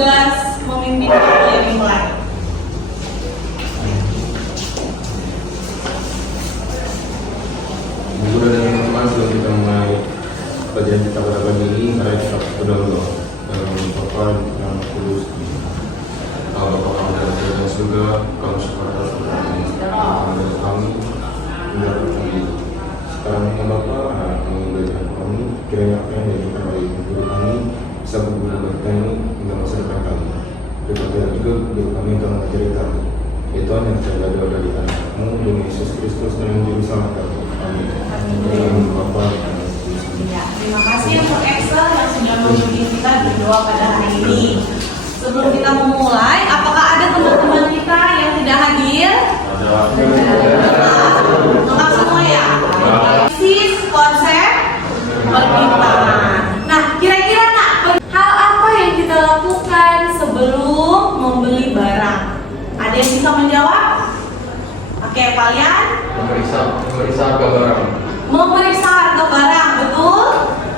bertugas memimpin kuliah dimulai. Ibu dan teman-teman, sebelum kita mulai pelajaran kita pada pagi ini, mari kita berdoa dalam Bapa dan Kudus. Allah Bapa kami dalam kerajaan surga, kami syukur atas berkat-Mu dari kami, hingga kami. Sekarang ya Bapa, kami berikan kami, kiranya apa yang diajarkan oleh guru kami bisa berguna bagi kami hingga masa depan kami. Berkatilah juga guru kami untuk mengajari kami. Itu yang kita doa dari anak-Mu, demi Yesus Kristus dan yang juru selamat kami. Amin. Amin. Bapa dan Ya, terima kasih untuk Excel yang sudah membimbing kita berdoa pada hari ini. Sebelum kita memulai, apakah ada teman-teman kita yang tidak hadir? Lengkap semua ya? Sis, konsep, permintaan. Nah, kira-kira hal apa yang kita lakukan sebelum membeli barang? Ada yang bisa menjawab? Oke, kalian? memeriksa harga barang. Memeriksa harga barang, betul?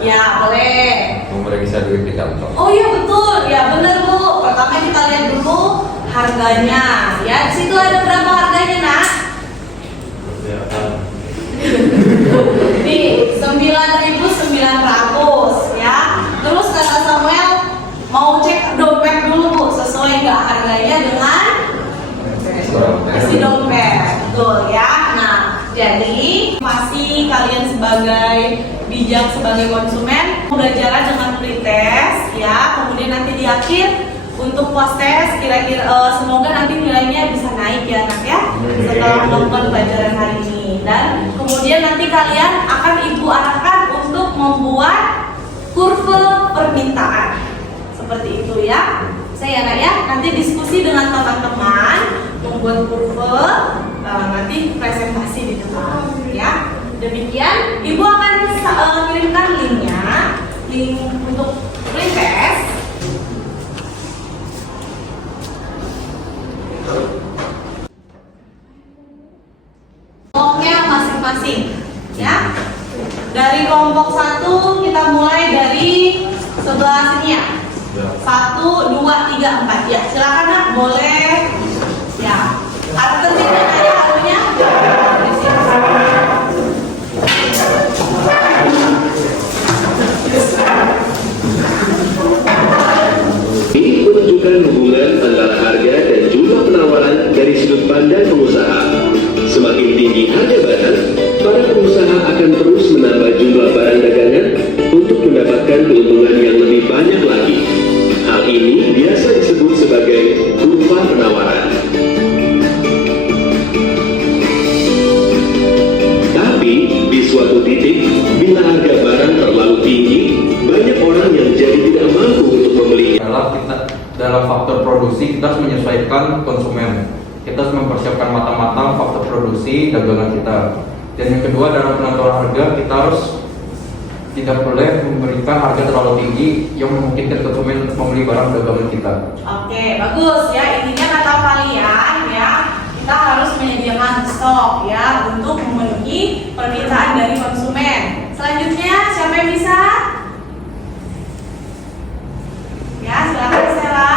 Ya, boleh. Memeriksa duit di kantong. Oh iya betul, ya benar Bu. Pertama kita lihat dulu harganya. Ya, di situ ada berapa harganya, Nak? Nih, 9.900 ya. Terus kata Samuel mau cek dompet dulu Bu, sesuai nggak harganya dengan isi dompet. Betul ya. Nah, jadi pasti kalian sebagai bijak sebagai konsumen belajar dengan pretest ya, kemudian nanti di akhir untuk post test kira-kira semoga nanti nilainya bisa naik ya Nak ya setelah melakukan pelajaran hari ini, dan kemudian nanti kalian akan Ibu arahkan untuk membuat kurve permintaan seperti itu ya. Saya Nak ya, nanti diskusi dengan teman-teman membuat kurve, nanti presentasi di depan ya. Demikian, Ibu akan kirimkan linknya, link untuk pretest. Kelompoknya masing-masing ya. Dari kelompok 1 kita mulai dari sebelah sini ya. 1, 2, 3, 4 ya. Silakan Nak, boleh ya. Ada tertibnya aja harunya. Ini menunjukkan hubungan antara harga dan jumlah penawaran dari sudut pandang pengusaha. Semakin tinggi harga barang, para pengusaha akan terus menambah jumlah barang dagangan untuk mendapatkan keuntungan yang lebih banyak lagi. Hal ini biasa disebut sebagai kurva penawaran. Tapi di suatu titik, bila harga barang terlalu tinggi, banyak orang yang jadi tidak mampu untuk membelinya. Dalam faktor produksi kita harus menyesuaikan konsumen. Kita harus mempersiapkan matang-matang faktor produksi dagangan kita. Dan yang kedua, dalam penentuan harga kita harus tidak boleh memberikan harga terlalu tinggi yang memungkinkan konsumen untuk membeli barang dagangan kita. Oke, bagus ya. Intinya kata kalian ya, kita harus menyediakan stok ya untuk memenuhi permintaan dari konsumen. Selanjutnya siapa yang bisa? Ya, silakan Stella.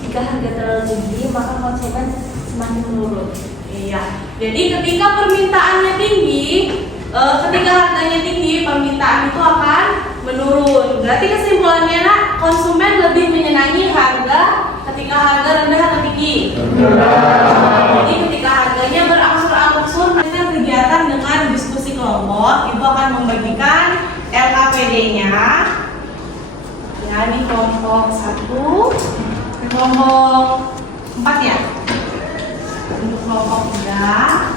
Jika harga terlalu tinggi, maka konsumen semakin menurun. Iya. Jadi ketika permintaannya tinggi, ketika harganya tinggi, permintaan itu akan menurun. Berarti kesimpulannya Nak, konsumen lebih menyenangi harga ketika harga rendah atau tinggi. Jadi ketika harganya berangsur-angsur, dengan kegiatan dengan diskusi kelompok, Ibu akan membagikan LKPD-nya. Ya, ini kelompok 1, kelompok 4 ya. Untuk kelompok 3,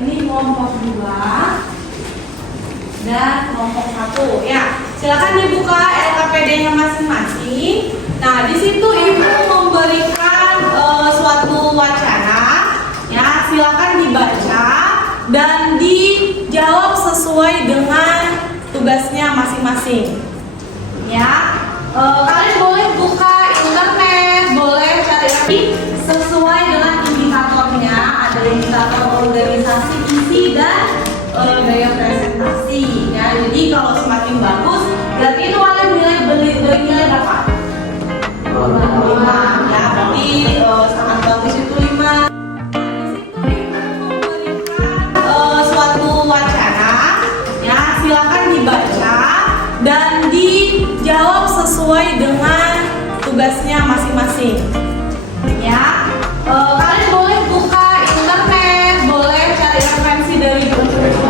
ini kelompok 2 dan kelompok 1 ya. Silakan dibuka LKPD-nya masing-masing. Nah, di situ Ibu memberikan suatu wacana ya, silakan dibaca dan dijawab sesuai dengan tugasnya masing-masing. Ya, kalian boleh buka internet, boleh cari sesuai dengan indikatornya. Ada indikator organisasi, isi dan gaya presentasi. Ya, jadi kalau semakin bagus, berarti itu kalian nilai berapa? sesuai dengan tugasnya masing-masing. Ya, kalian boleh buka internet, boleh cari referensi dari buku-buku.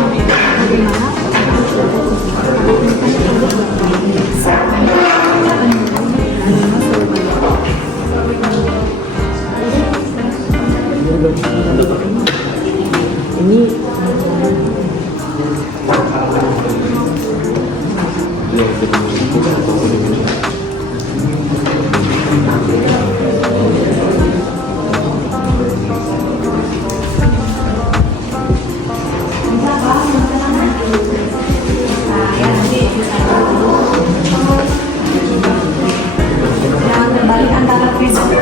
Jangan terbalik antara fisik.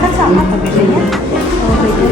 Kan sama apa bedanya? Oh, beda.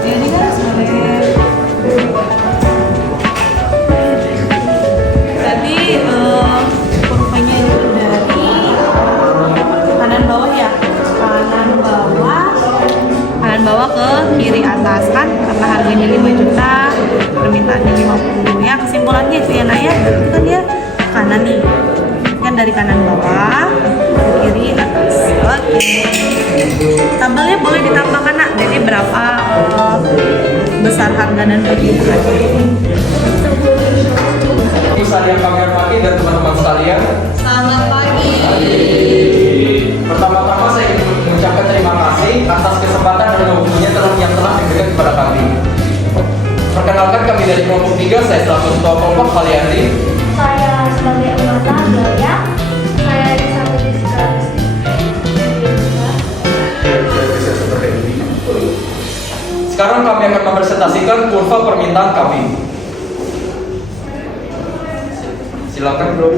Jadi kan sebenarnya tadi kurvanya itu dari kanan bawah ya, kanan bawah ke kiri atas kan, karena harganya 5 juta, permintaannya 50 ya. Kesimpulannya itu ya Naya, itu kan dia kanan nih, kan dari kanan bawah ke kiri atas. Oke, tabelnya boleh ditambahkan nak, jadi berapa besar harga dan permintaan. Pesan yang kami hormati dan teman-teman sekalian, Selamat pagi. pertama-tama saya ingin mengucapkan terima kasih atas kesempatan dan waktunya yang telah diberikan kepada kami. Perkenalkan, kami dari kelompok 3, saya selaku ketua kelompok Kaliandi. Saya sebagai anggota Gaya. Saya disambut di sekolah. Sekarang kami akan mempresentasikan kurva permintaan kami. Silakan, Bro.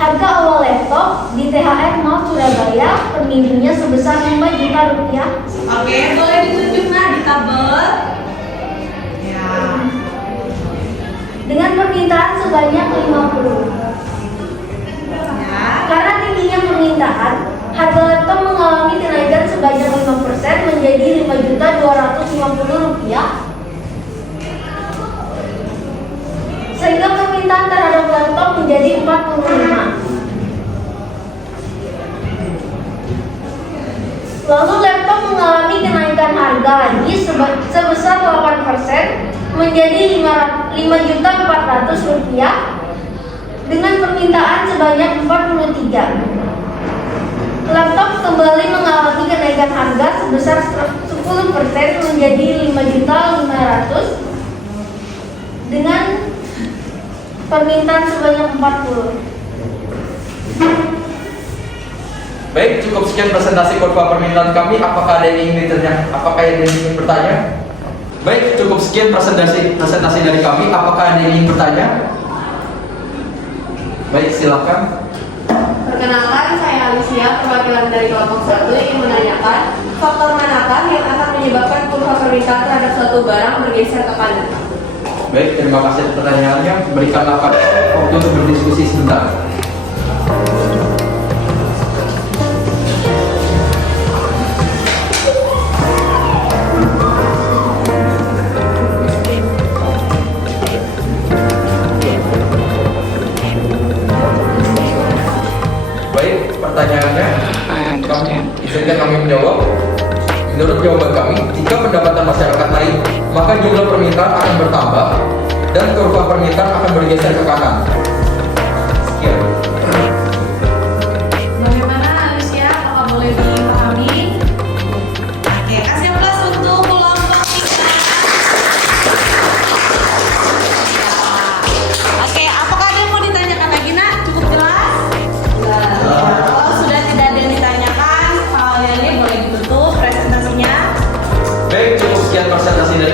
Harga awal laptop di THR Mall Surabaya per minggunya sebesar 5 juta rupiah. Oke, boleh ditunjuk nah di tabel. Ya. Dengan permintaan sebanyak 50. Ya. Karena tingginya permintaan, harga laptop mengalami kenaikan sebanyak 5% menjadi 5.250.000 rupiah. Sehingga permintaan terhadap laptop menjadi 45. Lalu laptop mengalami kenaikan harga lagi sebesar 8% menjadi 5.400.000 rupiah dengan permintaan sebanyak 43. Laptop kembali mengalami kenaikan harga sebesar 10% menjadi 5.500.000 dengan permintaan sebanyak 40. Baik, cukup sekian presentasi kurva permintaan kami. Apakah ada yang ingin ditanya? Apakah ada yang ingin bertanya? Baik, cukup sekian presentasi dari kami. Apakah ada yang ingin bertanya? Baik, silakan. Perkenalkan, saya Alicia, perwakilan dari kelompok 1 ingin menanyakan faktor manakah yang akan menyebabkan kurva permintaan terhadap suatu barang bergeser ke kanan? Baik, terima kasih atas pertanyaannya. Berikanlah waktu untuk berdiskusi sebentar. Baik, pertanyaannya, izinkan kami menjawab. Menurut jawaban kami, jika pendapatan masyarakat naik, maka jumlah permintaan akan bertambah dan kurva permintaan akan bergeser ke kanan. Sekian. Bagaimana Alicia? Apakah boleh dipahami?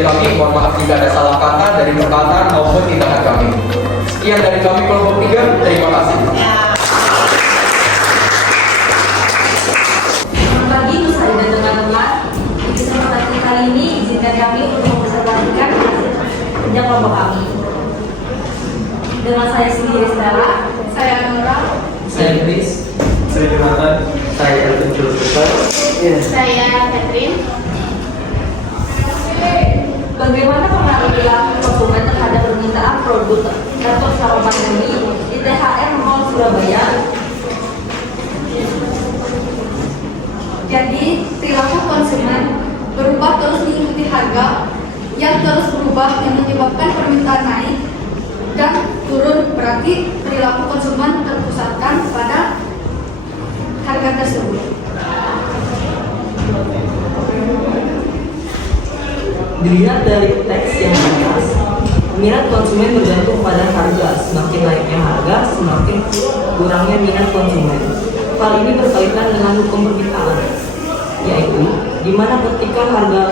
kami. Mohon maaf jika ada salah kata dari perkataan maupun tindakan kami. Sekian dari kami kelompok 3. Terima kasih. Selamat pagi Bu Sari dan teman-teman. Di kesempatan kali ini izinkan kami untuk mempresentasikan hasil kerja kelompok kami. Dengan saya sendiri Stella, Saya Nora. Saya Chris. Saya Jonathan. Saya Elvin Christopher. Saya Catherine. bagaimana pengaruh perilaku konsumen terhadap permintaan produk atau selama pandemi di THR Mall Surabaya? Jadi, perilaku konsumen berubah terus mengikuti harga yang terus berubah yang menyebabkan permintaan naik dan turun, berarti perilaku konsumen terpusatkan pada harga tersebut. Dilihat dari teks yang atas, minat konsumen bergantung pada harga. Semakin naiknya harga, semakin kurangnya minat konsumen. Hal ini berkaitan dengan hukum permintaan, yaitu di mana ketika harga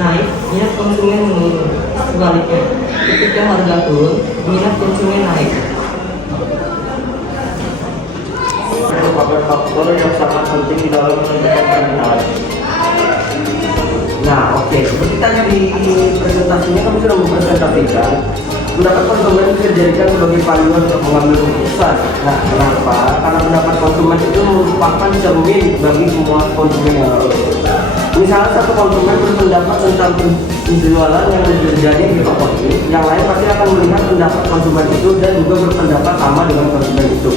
naik, minat konsumen menurun. Sebaliknya, ketika harga turun, minat konsumen naik. Merupakan faktor yang sangat penting di dalam menentukan permintaan. Nah, oke. Seperti tadi di presentasinya kami sudah mempresentasikan pendapat konsumen bisa dijadikan sebagai panduan untuk mengambil keputusan. Nah, kenapa? Karena pendapat konsumen itu merupakan cermin bagi semua konsumen yang lain. Misalnya satu konsumen berpendapat tentang penjualan yang terjadi di toko ini, yang lain pasti akan melihat pendapat konsumen itu dan juga berpendapat sama dengan konsumen itu.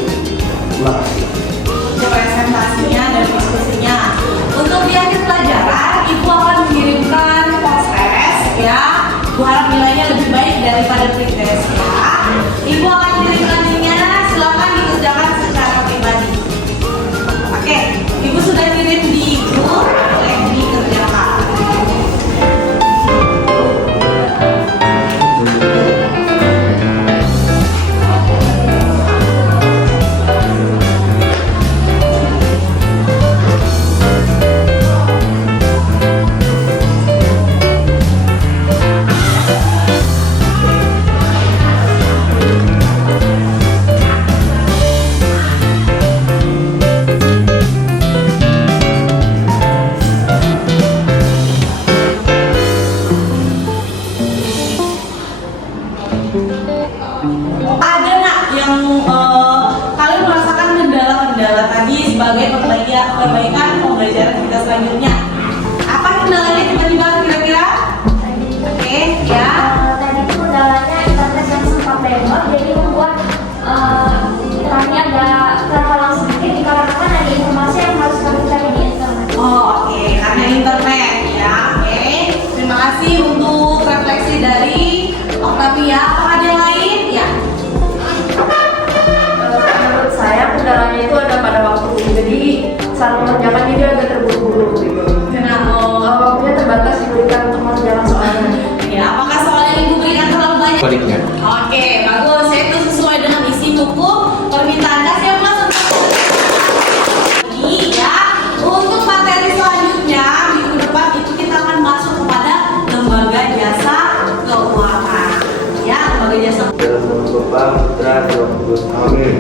Terima kasih. Untuk presentasinya dan diskusinya. Untuk di akhir pelajaran, Ibu akan mengirimkan post-test ya. Ibu harap nilainya lebih baik daripada pre-test ya. Ibu akan kirimkan linknya, silakan dikerjakan secara pribadi. Oke, Ibu sudah kirim di grup, boleh dikerjakan. Ada nak yang kalian merasakan kendala-kendala tadi sebagai perbaikan pembelajaran kita selanjutnya? Apa kendalanya tiba-tiba kira-kira? Oke, ya. Tadi itu kendalanya internet yang sempat lemot, jadi membuat kami agak terhalang sedikit dikarenakan ada informasi yang harus kami cari di internet. Oh, oke, karena internet ya. Oke. Terima kasih untuk refleksi dari Octavia. Apakah ada yang lain? Ya. Menurut saya kendalanya itu ada pada waktu, jadi saat mengerjakan dia agak terburu-buru gitu. Kenapa? Waktunya terbatas diberikan untuk mengerjakan soalnya. Ya, apakah soal yang Ibu berikan terlalu banyak? Baliknya. Oke, bagus. Itu sesuai dengan isi buku permintaan kas yang masuk. Ini ya, untuk materi selanjutnya minggu depan itu kita akan masuk kepada lembaga jasa keuangan. Ya, lembaga jasa. Dalam nama Bapak, Putra, dan Roh Kudus. Amin.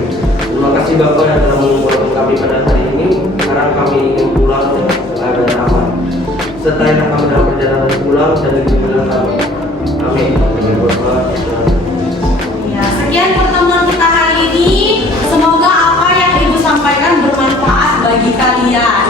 Terima kasih Bapak yang telah mengumpulkan kami pada hari ini. Sekarang kami ingin pulang dengan keadaan aman. Sertai kami dalam perjalanan pulang dan lindungilah kami. Amin. Dengan Bapak, Putra. Ya, sekian pertemuan kita hari ini. Semoga apa yang Ibu sampaikan bermanfaat bagi kalian.